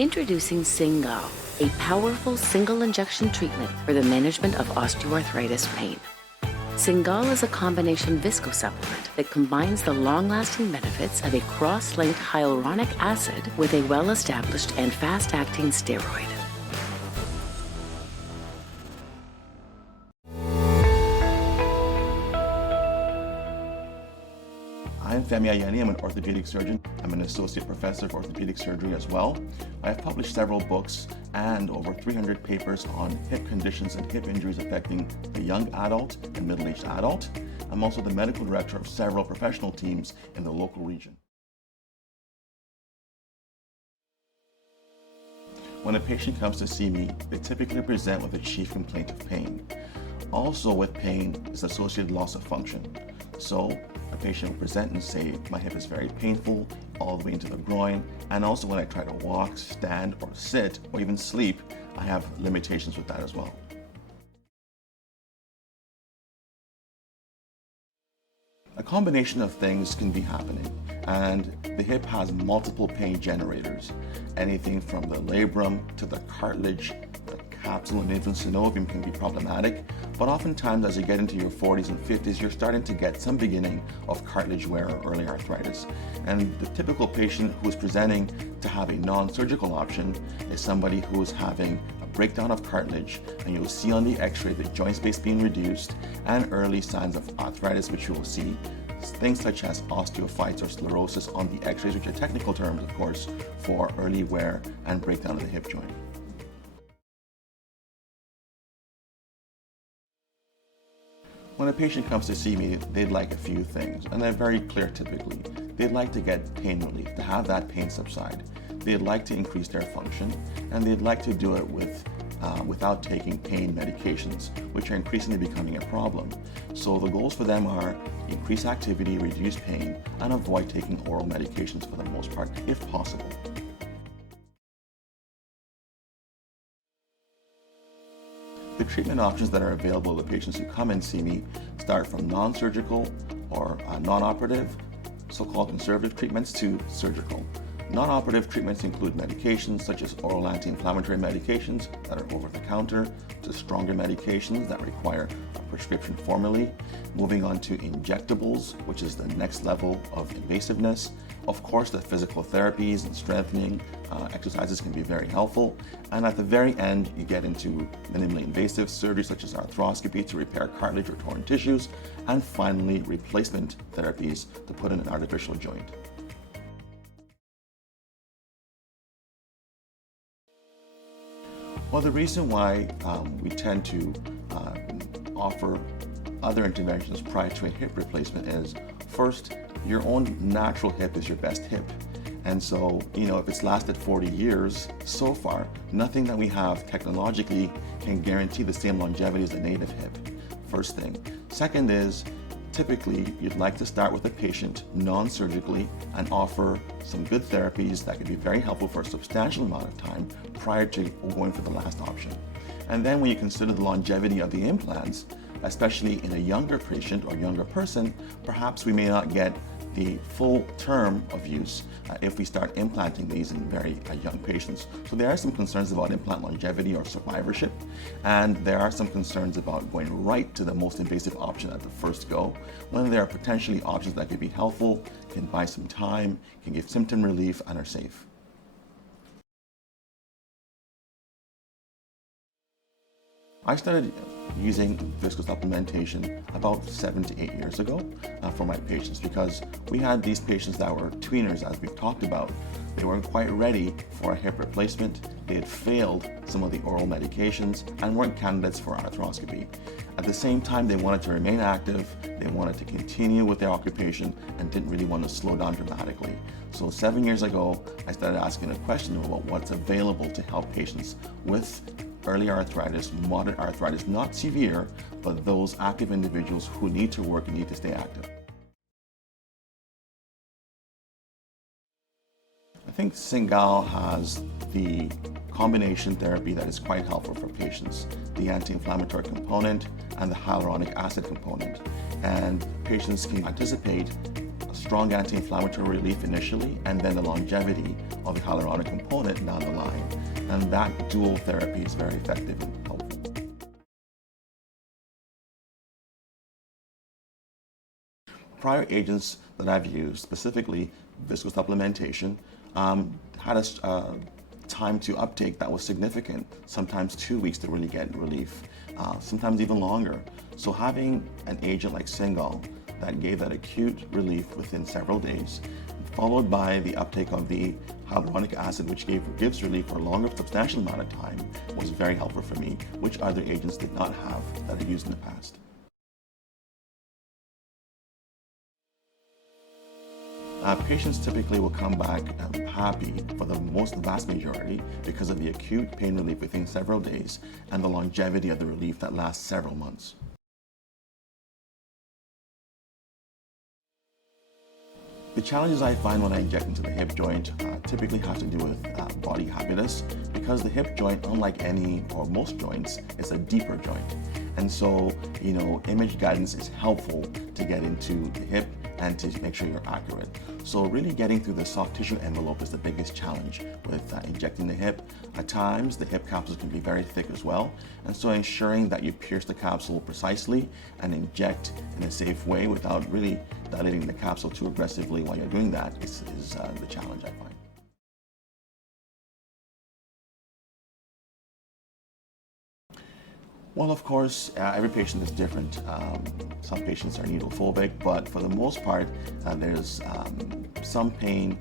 Introducing Cingal, a powerful single injection treatment for the management of osteoarthritis pain. Cingal is a combination visco supplement that combines the long-lasting benefits of a cross-linked hyaluronic acid with a well-established and fast-acting steroid. I'm Femi Ayeni. I'm an orthopedic surgeon. I'm an associate professor of orthopedic surgery as well. I've published several books and over 300 papers on hip conditions and hip injuries affecting the young adult and middle-aged adult. I'm also the medical director of several professional teams in the local region. When a patient comes to see me, they typically present with a chief complaint of pain. Also with pain is associated loss of function. So a patient will present and say, my hip is very painful all the way into the groin, and also when I try to walk, stand, or sit, or even sleep, I have limitations with that as well. A combination of things can be happening, and the hip has multiple pain generators. Anything from the labrum to the cartilage, the capsule and infant synovium can be problematic, but oftentimes as you get into your 40s and 50s, you're starting to get some beginning of cartilage wear or early arthritis. And the typical patient who is presenting to have a non-surgical option is somebody who is having a breakdown of cartilage, and you'll see on the x-ray the joint space being reduced and early signs of arthritis, which you will see. Things such as osteophytes or sclerosis on the x-rays, which are technical terms, of course, for early wear and breakdown of the hip joint. When a patient comes to see me, they'd like a few things, and they're very clear typically. They'd like to get pain relief, to have that pain subside. They'd like to increase their function, and they'd like to do it without taking pain medications, which are increasingly becoming a problem. So the goals for them are increase activity, reduce pain, and avoid taking oral medications for the most part, if possible. The treatment options that are available to the patients who come and see me start from non-surgical or non-operative, so-called conservative treatments, to surgical. Non-operative treatments include medications such as oral anti-inflammatory medications that are over-the-counter, to stronger medications that require a prescription formally, moving on to injectables, which is the next level of invasiveness. Of course, the physical therapies and strengthening exercises can be very helpful. And at the very end, you get into minimally invasive surgery such as arthroscopy to repair cartilage or torn tissues, and finally, replacement therapies to put in an artificial joint. Well, the reason why we tend to offer other interventions prior to a hip replacement is, first, your own natural hip is your best hip. And so, if it's lasted 40 years, so far, nothing that we have technologically can guarantee the same longevity as a native hip, first thing. Second is, typically, you'd like to start with a patient non-surgically and offer some good therapies that can be very helpful for a substantial amount of time prior to going for the last option. And then when you consider the longevity of the implants, especially in a younger patient or younger person, perhaps we may not get the full term of use if we start implanting these in very young patients. So there are some concerns about implant longevity or survivorship, and there are some concerns about going right to the most invasive option at the first go, when there are potentially options that could be helpful, can buy some time, can give symptom relief, and are safe. I started using visco supplementation about 7 to 8 years ago for my patients, because we had these patients that were tweeners, as we've talked about. They weren't quite ready for a hip replacement. They had failed some of the oral medications and weren't candidates for arthroscopy. At the same time, they wanted to remain active, they wanted to continue with their occupation, and didn't really want to slow down dramatically. So 7 years ago, I started asking a question about what's available to help patients with early arthritis, moderate arthritis, not severe, but those active individuals who need to work and need to stay active. I think Cingal has the combination therapy that is quite helpful for patients, the anti-inflammatory component and the hyaluronic acid component. And patients can anticipate a strong anti-inflammatory relief initially, and then the longevity of the hyaluronic component down the line. And that dual therapy is very effective and helpful. Prior agents that I've used, specifically visco supplementation, had a time to uptake that was significant, sometimes 2 weeks to really get relief, sometimes even longer. So having an agent like Cingal that gave that acute relief within several days, followed by the uptake of the hyaluronic acid, which gives relief for a longer, substantial amount of time, was very helpful for me, which other agents did not have that I used in the past. Patients typically will come back happy for the vast majority because of the acute pain relief within several days and the longevity of the relief that lasts several months. The challenges I find when I inject into the hip joint typically have to do with body habitus, because the hip joint, unlike any or most joints, is a deeper joint. And so, image guidance is helpful to get into the hip and to make sure you're accurate. So really getting through the soft tissue envelope is the biggest challenge with injecting the hip. At times, the hip capsules can be very thick as well. And so ensuring that you pierce the capsule precisely and inject in a safe way without really dilating the capsule too aggressively while you're doing that is the challenge I find. Well, of course, every patient is different. Some patients are needle phobic, but for the most part, there's some pain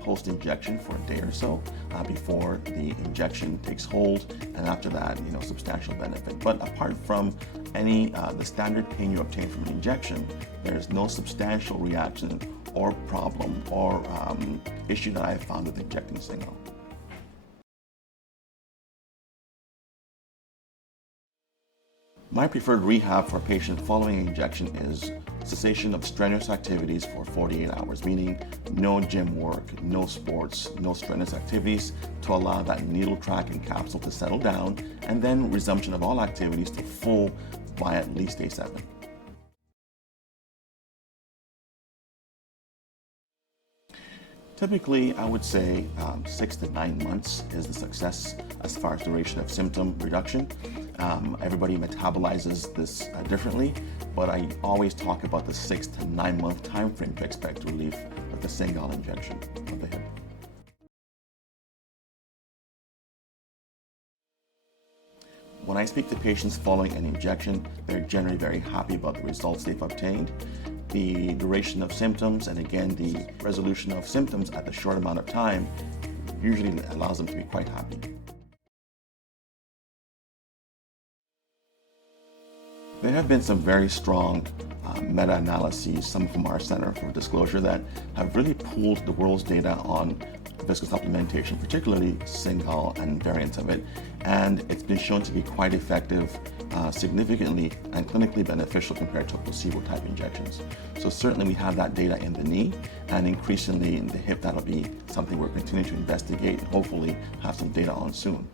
post-injection for a day or so before the injection takes hold, and after that, substantial benefit. But apart from the standard pain you obtain from an injection, there's no substantial reaction or problem or issue that I've found with injecting Cingal. My preferred rehab for a patient following injection is cessation of strenuous activities for 48 hours, meaning no gym work, no sports, no strenuous activities, to allow that needle track and capsule to settle down, and then resumption of all activities to full by at least day 7. Typically, I would say 6 to 9 months is the success as far as duration of symptom reduction. Everybody metabolizes this differently, but I always talk about the 6 to 9 month time frame to expect relief with the Cingal injection of the hip. When I speak to patients following an injection, they're generally very happy about the results they've obtained. The duration of symptoms, and again, the resolution of symptoms at the short amount of time usually allows them to be quite happy. There have been some very strong meta-analyses, some from our Center for Disclosure, that have really pooled the world's data on visco supplementation, particularly Cingal and variants of it, and it's been shown to be quite effective, significantly and clinically beneficial compared to placebo-type injections. So certainly we have that data in the knee, and increasingly in the hip. That'll be something we're continuing to investigate and hopefully have some data on soon.